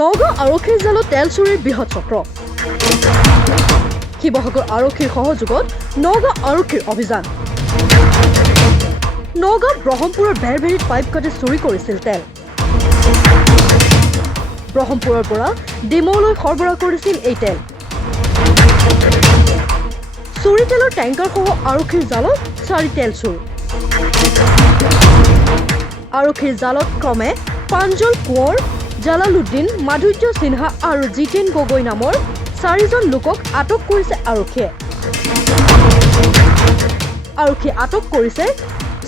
নগাঁও আৰক্ষীৰ জালত তেল চুৰিৰ বৃহৎ চক্ৰ শিৱসাগৰ আৰক্ষীৰ সহযোগত নগাঁও আৰক্ষীৰ অভিযান নগাঁও ব্ৰহ্মপুৰৰ বেৰভেৰিত পাইপ কাটি চুৰি কৰিছিল তেল ব্ৰহ্মপুৰৰ পৰা ডিমৌলৈ সৰবৰাহ কৰিছিল এই তেল চুৰি তেলৰ টেংকাৰসহ আৰক্ষীৰ জালত 4 তেল চুৰ আৰক্ষীৰ জালত ক্ৰমে পাঞ্জল কোঁৱৰ জালালুদ্দিন মাধুৰ্য সিনহা আৰু জিতেন গগৈ নামৰ 4জন লোকক আটক কৰিছে আৰক্ষীয়ে আটক কৰিছে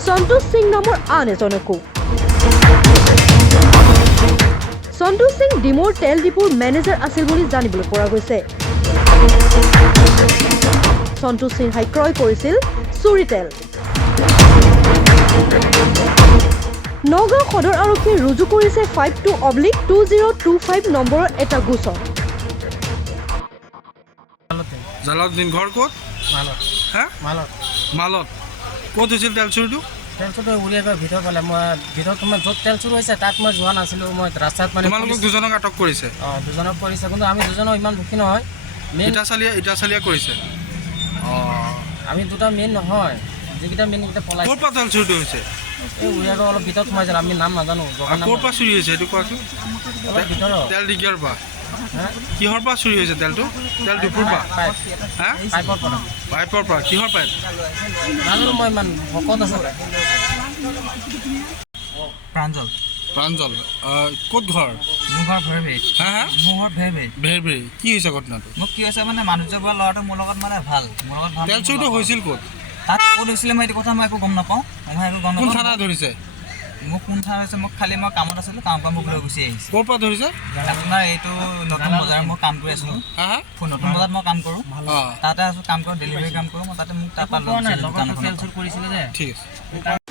সন্তোষ সিং নামৰ আন এজনকো সন্তোষ সিং ডিমৌৰ তেল ডিপোৰ মেনেজাৰ আছিল বুলি জানিবলৈ পৰা গৈছে সন্তোষ সিনহাই ক্ৰয় কৰিছিল চুৰি তেল নগাঁও সদৰ আৰক্ষীয়ে ৰুজু কৰিছে 52/2025 নম্বৰৰ এটা গোচৰ জালালুদ্দিন ঘৰ ক'ত মালত ক'ত হৈছিল তেল চুৰিটো তেলটো উলিয়াই গৈ ভিতৰত পালে মই ভিতৰত তোমাৰ য'ত তেল চুৰি হৈছে তাত মই যোৱা নাছিলোঁ মই ৰাস্তাত মানে তোমালোকক দুজনক আটক কৰিছে দুজনক কৰিছে কিন্তু আমি দুজনক ইমান দুখী নহয় ইটা চালিয়া কৰিছে আমি দুটা মেইন নহয় যিকেইটা মেইন কেইটা পলাই ক'ৰ পৰা তেল চুৰিটো হৈছে এই উলিয়াই গৈ অলপ ভিতৰত সোমাইছিল আমি নাম নাজানো ক'ৰ পৰা চুৰি হৈছে এইটো কোৱাচোন অলপ ভিতৰত তেল ডিগিয়াৰ পৰা কিহৰ পৰা চুৰি হৈছে তেলটো তেল ডিপুৰ পৰা পাইপৰ পৰা কিহৰ পাইপ নাজানো মই ইমান ভকত আছে প্ৰাঞ্জল ক'ত ঘৰ মোৰ ঘৰ ভেৰভেৰিত মোৰ ঘৰ ভেৰভেৰিত ভেৰভেৰি কি হৈছে ঘটনাটো মোক কি হৈছে মানে মানুহজন পৰা ল'ৰাটো মোৰ লগত মানে ভাল তেল চুৰিটো হৈছিল ক'ত তাত ক'ত হৈছিলে মই এইটো কথা মই একো গম নাপাওঁ কোন থানা ধৰিছে মোক কোন ঠাই হৈছে মই খালি মই কামত আছিলোঁ কামৰ পৰা মোক লৈ গুচি আহিছে ক'ৰ পৰা ধৰিছে আপোনাৰ এইটো নতুন বজাৰ মই কাম কৰি আছিলোঁ নতুন বজাৰত মই কাম কৰোঁ তাতে আছোঁ কাম কৰোঁ ডেলিভাৰী কাম কৰোঁ মই তাতে মোক তাৰপৰা লৈ তেল চুৰ কৰিছিলে যে ঠিক আছে